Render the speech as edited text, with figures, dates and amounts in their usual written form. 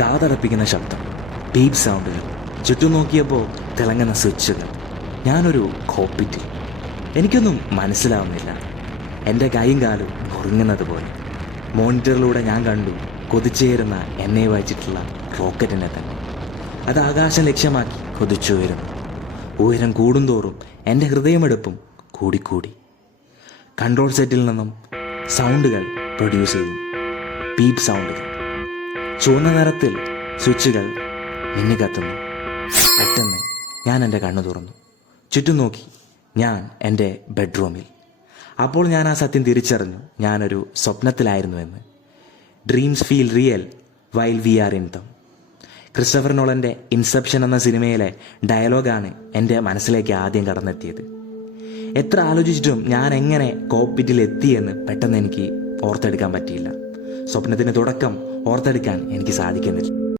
കാതടപ്പിക്കുന്ന ശബ്ദം, ബീപ് സൗണ്ടുകൾ, ചുറ്റും നോക്കിയപ്പോൾ തിളങ്ങുന്ന സ്വിച്ചുകൾ. ഞാനൊരു കോക്പിറ്റിൽ. എനിക്കൊന്നും മനസ്സിലാവുന്നില്ല. എൻ്റെ കൈയും കാലും ഉറങ്ങുന്നത് പോലെ. മോണിറ്ററിലൂടെ ഞാൻ കണ്ടു കൊതിച്ചേരുന്ന എന്നെ വായിച്ചിട്ടുള്ള റോക്കറ്റിനെ തന്നെ. അത് ആകാശം ലക്ഷ്യമാക്കി കൊതിച്ചുയരുന്നു. ഉയരം കൂടുന്തോറും എൻ്റെ ഹൃദയമെടുപ്പും കൂടിക്കൂടി. കൺട്രോൾ സെറ്റിൽ നിന്നും സൗണ്ടുകൾ പ്രൊഡ്യൂസ് ചെയ്തു. ബീപ് സൗണ്ടുകൾ. ചുവന്ന നിറത്തിൽ സ്വിച്ചുകൾ മിന്നിക്കത്തുന്നു. പെട്ടെന്ന് ഞാൻ എൻ്റെ കണ്ണു തുറന്നു. ചുറ്റും നോക്കി. ഞാൻ എൻ്റെ ബെഡ്റൂമിൽ. അപ്പോൾ ഞാൻ ആ സത്യം തിരിച്ചറിഞ്ഞു. ഞാനൊരു സ്വപ്നത്തിലായിരുന്നുവെന്ന്. Dreams feel real while we are in them. Christopher നോളൻ്റെ ഇൻസെപ്ഷൻ എന്ന സിനിമയിലെ ഡയലോഗാണ് എൻ്റെ മനസ്സിലേക്ക് ആദ്യം കടന്നെത്തിയത്. എത്ര ആലോചിച്ചിട്ടും ഞാൻ എങ്ങനെ കോക്പിറ്റിൽ എത്തിയെന്ന് പെട്ടെന്ന് എനിക്ക് ഓർത്തെടുക്കാൻ പറ്റിയില്ല. സ്വപ്നത്തിൻ്റെ തുടക്കം ഓർത്തെടുക്കാൻ എനിക്ക് സാധിക്കുന്നില്ല.